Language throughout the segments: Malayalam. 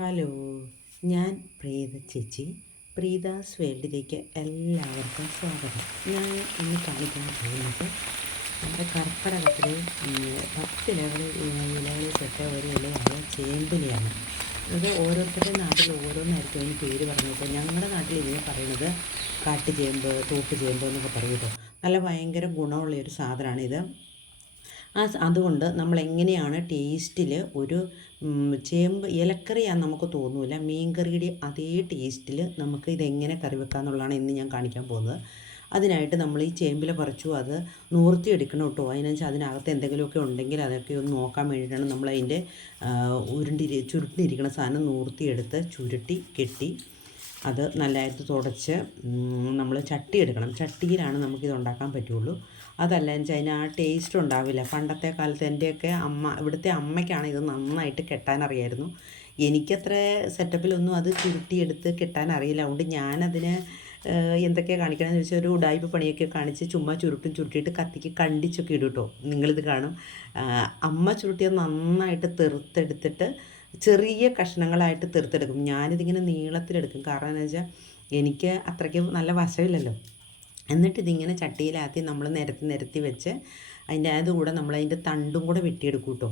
ഹലോ, ഞാൻ പ്രീത ചേച്ചി. പ്രീതാസ് വേൾഡിലേക്ക് എല്ലാവർക്കും സ്വാഗതം. ഞാൻ ഇന്ന് കാണിക്കാൻ പോകുന്നത് നമ്മുടെ കർക്കിടകത്തിൽ 10 ഇലകളിൽ പെട്ട ഒരു ഇലയായ ചേമ്പിലയാണ്. ഇത് ഓരോരുത്തരുടെ നാട്ടിൽ ഓരോന്നായിരിക്കും അതിന് പേര് പറഞ്ഞത്. ഞങ്ങളുടെ നാട്ടിൽ ഇതിനെ പറയുന്നത് കാട്ടുചേമ്പ്, തൂക്കുചേമ്പ് എന്നൊക്കെ പറയുമല്ലോ. നല്ല ഭയങ്കര ഗുണമുള്ളൊരു സാധനമാണിത്. അതുകൊണ്ട് നമ്മളെങ്ങനെയാണ് ടേസ്റ്റിൽ ഒരു ചേമ്പ് ഇലക്കറിയാന്ന് നമുക്ക് തോന്നില്ല, മീൻകറിയുടെ അതേ ടേസ്റ്റിൽ നമുക്ക് ഇതെങ്ങനെ കറി വെക്കാമെന്നുള്ളതാണ് ഇന്ന് ഞാൻ കാണിക്കാൻ പോകുന്നത്. അതിനായിട്ട് നമ്മൾ ഈ ചേമ്പില പറിച്ചു അത് നൂർത്തിയെടുക്കണം കേട്ടോ. അതിനനുസരിച്ച് അതിനകത്ത് എന്തെങ്കിലുമൊക്കെ ഉണ്ടെങ്കിൽ അതൊക്കെ ഒന്ന് നോക്കാൻ വേണ്ടിയിട്ടാണ് നമ്മളതിൻ്റെ ചുരുട്ടിയിരിക്കുന്ന സാധനം നൂർത്തിയെടുത്ത് ചുരുട്ടി കെട്ടി അത് നല്ലതായിട്ട് തുടച്ച് നമ്മൾ ചട്ടി എടുക്കണം. ചട്ടിയിലാണ് നമുക്കിത് ഉണ്ടാക്കാൻ പറ്റുള്ളൂ. അതല്ല വെച്ചാൽ അതിന് ആ ടേസ്റ്റ് ഉണ്ടാവില്ല. പണ്ടത്തെ കാലത്ത് എൻ്റെയൊക്കെ ഇവിടുത്തെ അമ്മയ്ക്കാണ് ഇത് നന്നായിട്ട് കെട്ടാനറിയായിരുന്നു. എനിക്കത്ര സെറ്റപ്പിലൊന്നും അത് ചുരുട്ടിയെടുത്ത് കെട്ടാനറിയില്ല. അതുകൊണ്ട് ഞാനതിന് എന്തൊക്കെയാണ് കാണിക്കണമെന്ന് വെച്ചാൽ ഒരു ഉടായ്പ പണിയൊക്കെ കാണിച്ച് ചുമ്മാ ചുരുട്ടിയിട്ട് കത്തിക്ക് കണ്ടിച്ചൊക്കെ ഇടും കേട്ടോ. നിങ്ങളിത് കാണും. അമ്മ ചുരുട്ടിയത് നന്നായിട്ട് തെറുത്തെടുത്തിട്ട് ചെറിയ കഷ്ണങ്ങളായിട്ട് തെറുത്തെടുക്കും. ഞാനിതിങ്ങനെ നീളത്തിലെടുക്കും. കാരണം എന്ന് വെച്ചാൽ എനിക്ക് അത്രയ്ക്ക് നല്ല വശമില്ലല്ലോ. എന്നിട്ട് ഇതിങ്ങനെ ചട്ടിയിലാത്തി നമ്മൾ നിരത്തി വെച്ച് അതിൻ്റെ കൂടെ നമ്മളതിൻ്റെ തണ്ടും കൂടെ വെട്ടിയെടുക്കും കേട്ടോ.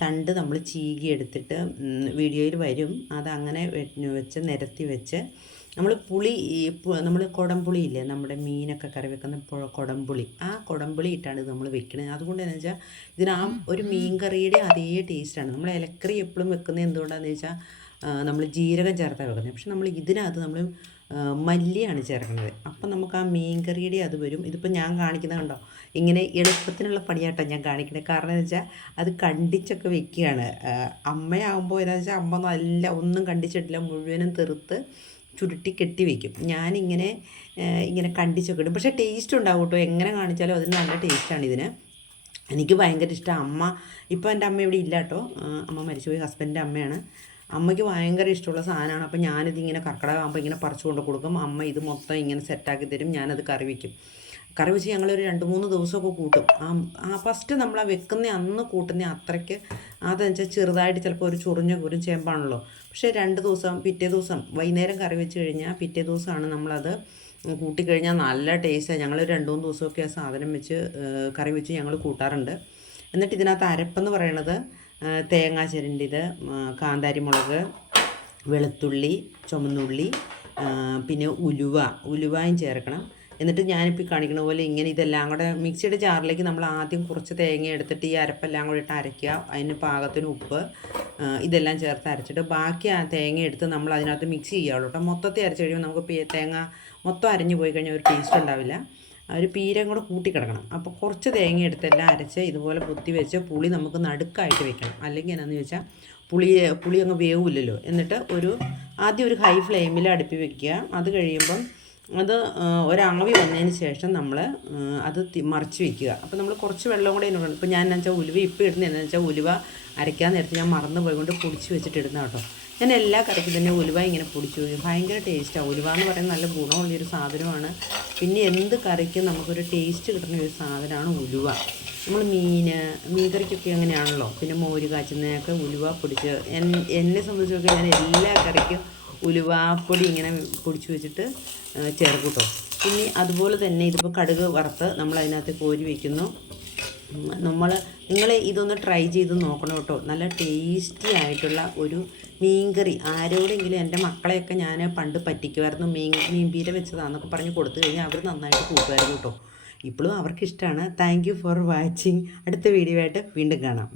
തണ്ട് നമ്മൾ ചീകി എടുത്തിട്ട് വീഡിയോയിൽ വരും. അതങ്ങനെ വെച്ച് നിരത്തി വെച്ച് നമ്മൾ നമ്മൾ കുടംപുളി ഇല്ലേ, നമ്മുടെ മീനൊക്കെ കറി വെക്കുന്ന കുടംപുളി, ആ കുടംപുളി ഇട്ടാണ് ഇത് നമ്മൾ വെക്കുന്നത്. അതുകൊണ്ട് എന്ന് വെച്ചാൽ ഇതിന് ആ ഒരു മീൻ കറിയുടെ അതേ ടേസ്റ്റാണ്. നമ്മൾ ഇലക്കറി എപ്പോഴും വെക്കുന്നത് എന്തുകൊണ്ടാണെന്ന് വെച്ചാൽ നമ്മൾ ജീരകം ചേർത്താണ് വെക്കുന്നത്. പക്ഷെ നമ്മൾ ഇതിനകത്ത് നമ്മൾ മല്ലിയാണ് ചേർക്കുന്നത്. അപ്പം നമുക്ക് ആ മീൻ കറിയുടെ അത് വരും. ഇതിപ്പോൾ ഞാൻ കാണിക്കുന്നത് കണ്ടോ, ഇങ്ങനെ എളുപ്പത്തിനുള്ള പണിയാട്ടോ ഞാൻ കാണിക്കുന്നത്. കാരണം എന്ന് വെച്ചാൽ അത് കണ്ടിച്ചൊക്കെ വെക്കുകയാണ്. അമ്മയാകുമ്പോൾ എന്താണെന്ന് വെച്ചാൽ അമ്മ നല്ല ഒന്നും കണ്ടിച്ചിട്ടില്ല, മുഴുവനും തെറുത്ത് ചുരുട്ടി കെട്ടി വയ്ക്കും. ഞാനിങ്ങനെ കണ്ടിച്ചൊക്കെ ഇടും. പക്ഷേ ടേസ്റ്റ് ഉണ്ടാവും കേട്ടോ. എങ്ങനെ കാണിച്ചാലും അതിന് നല്ല ടേസ്റ്റാണ് ഇതിന്. എനിക്ക് ഭയങ്കര ഇഷ്ടമാണ്. ഇപ്പോൾ എൻ്റെ അമ്മ ഇവിടെ ഇല്ല കേട്ടോ. അമ്മ മരിച്ചുപോയി, ഹസ്ബൻഡിൻ്റെ അമ്മയാണ്. അമ്മയ്ക്ക് ഭയങ്കര ഇഷ്ടമുള്ള സാധനമാണ്. അപ്പോൾ ഞാനിതിങ്ങനെ കർക്കിടകമാകുമ്പോൾ ഇങ്ങനെ പറിച്ചു കൊണ്ട് കൊടുക്കും. അമ്മ ഇത് മൊത്തം ഇങ്ങനെ സെറ്റാക്കി തരും. ഞാനത് കറി വയ്ക്കും. കറി വെച്ച് ഞങ്ങളൊരു 2-3 ദിവസമൊക്കെ കൂട്ടും. ഫസ്റ്റ് നമ്മൾ വെക്കുന്ന അന്ന് കൂട്ടുന്ന അത്രയ്ക്ക് അതെന്ന് വെച്ചാൽ ചെറുതായിട്ട് ചിലപ്പോൾ ഒരു ചൊറിഞ്ഞ ചേമ്പാണല്ലോ. പക്ഷേ 2 ദിവസം പിറ്റേ ദിവസം വൈകുന്നേരം കറി വെച്ച് കഴിഞ്ഞാൽ പിറ്റേ ദിവസമാണ് നമ്മളത് കൂട്ടിക്കഴിഞ്ഞാൽ നല്ല ടേസ്റ്റാണ്. ഞങ്ങൾ 2-3 ദിവസമൊക്കെ ആ സാധനം വെച്ച് കറി വെച്ച് ഞങ്ങൾ കൂട്ടാറുണ്ട്. എന്നിട്ട് ഇതിനകത്ത് അരപ്പെന്ന് പറയണത് തേങ്ങ ചിരണ്ടിയത്, കാന്താരി മുളക്, വെളുത്തുള്ളി, ചുമന്നുള്ളി, പിന്നെ ഉലുവയും ചേർക്കണം. എന്നിട്ട് ഞാനിപ്പോൾ കാണിക്കുന്ന പോലെ ഇങ്ങനെ ഇതെല്ലാം കൂടെ മിക്സിയുടെ ജാറിലേക്ക് നമ്മൾ ആദ്യം കുറച്ച് തേങ്ങ എടുത്തിട്ട് ഈ അരപ്പെല്ലാം കൂടെ ഇട്ട് അരയ്ക്കുക. അതിന് പാകത്തിന് ഉപ്പ് ഇതെല്ലാം ചേർത്ത് അരച്ചിട്ട് ബാക്കി ആ തേങ്ങ എടുത്ത് നമ്മൾ അതിനകത്ത് മിക്സ് ചെയ്യുകയുള്ളൂ കേട്ടോ. മൊത്തത്തിൽ അരച്ച് കഴിയുമ്പോൾ നമുക്ക് തേങ്ങ മൊത്തം അരഞ്ഞു പോയി കഴിഞ്ഞാൽ ഒരു ടേസ്റ്റ് ഉണ്ടാവില്ല. ഒരു പീരം കൂടെ കൂട്ടിക്കിടക്കണം. അപ്പോൾ കുറച്ച് തേങ്ങ എടുത്തെല്ലാം അരച്ച് ഇതുപോലെ കുത്തി വെച്ച് പുളി നമുക്ക് നടുക്കായിട്ട് വെക്കണം. അല്ലെങ്കിൽ എന്നാന്ന് ചോദിച്ചാൽ പുളി അങ്ങ് വേവില്ലല്ലോ. എന്നിട്ട് ആദ്യം ഒരു ഹൈ ഫ്ലെയിമിൽ അടുപ്പി വെക്കുക. അത് കഴിയുമ്പം അത് ഒരാവി വന്നതിന് ശേഷം നമ്മൾ അത് മറിച്ച് വയ്ക്കുക. അപ്പോൾ നമ്മൾ കുറച്ച് വെള്ളം കൂടെ ഇടണം. ഇപ്പോൾ ഞാൻ എന്ന് വെച്ചാൽ ഉലുവ ഇപ്പോൾ ഇടുന്നത് എന്താണെന്ന് വെച്ചാൽ ഉലുവ അരയ്ക്കാൻ നേരത്ത് ഞാൻ മറന്നു പോയിക്കൊണ്ട് പൊടിച്ച് വെച്ചിട്ട് ഇടുന്ന കേട്ടോ. ഞാൻ എല്ലാ കറിക്കും തന്നെ ഉലുവ ഇങ്ങനെ പൊടിച്ച് വയ്ക്കും. ഭയങ്കര ടേസ്റ്റാണ്. ഉലുവ എന്ന് പറയുന്നത് നല്ല ഗുണമുള്ളൊരു സാധനമാണ്. പിന്നെ എന്ത് കറിക്കും നമുക്കൊരു ടേസ്റ്റ് കിട്ടുന്ന ഒരു സാധനമാണ് ഉലുവ. നമ്മൾ മീൻ കറിക്കൊക്കെ അങ്ങനെയാണല്ലോ. പിന്നെ മോര് കാച്ചുന്നതൊക്കെ ഉലുവ പൊടിച്ച് എന്നെ സംബന്ധിച്ചൊക്കെ ഞാൻ എല്ലാ കറിക്കും ഉലുവാപ്പൊടി ഇങ്ങനെ പൊടിച്ച് വെച്ചിട്ട് ചേർക്കും കേട്ടോ. പിന്നെ അതുപോലെ തന്നെ ഇതിപ്പോൾ കടുക് വറുത്ത് നമ്മൾ അതിനകത്ത് കോരി വയ്ക്കുന്നു. നിങ്ങൾ ഇതൊന്ന് ട്രൈ ചെയ്ത് നോക്കണം കേട്ടോ. നല്ല ടേസ്റ്റി ആയിട്ടുള്ള ഒരു മീൻകറി. ആരോടെങ്കിലും എൻ്റെ മക്കളെയൊക്കെ ഞാൻ പണ്ട് പറ്റിക്കുമായിരുന്നു. മീൻ പീര വെച്ചതാണെന്നൊക്കെ പറഞ്ഞ് കൊടുത്തു കഴിഞ്ഞാൽ അവർ നന്നായിട്ട് കൂട്ടുമായിരുന്നു കേട്ടോ. ഇപ്പോഴും അവർക്കിഷ്ടമാണ്. Thank you for watching. അടുത്ത വീഡിയോ ആയിട്ട് വീണ്ടും കാണാം.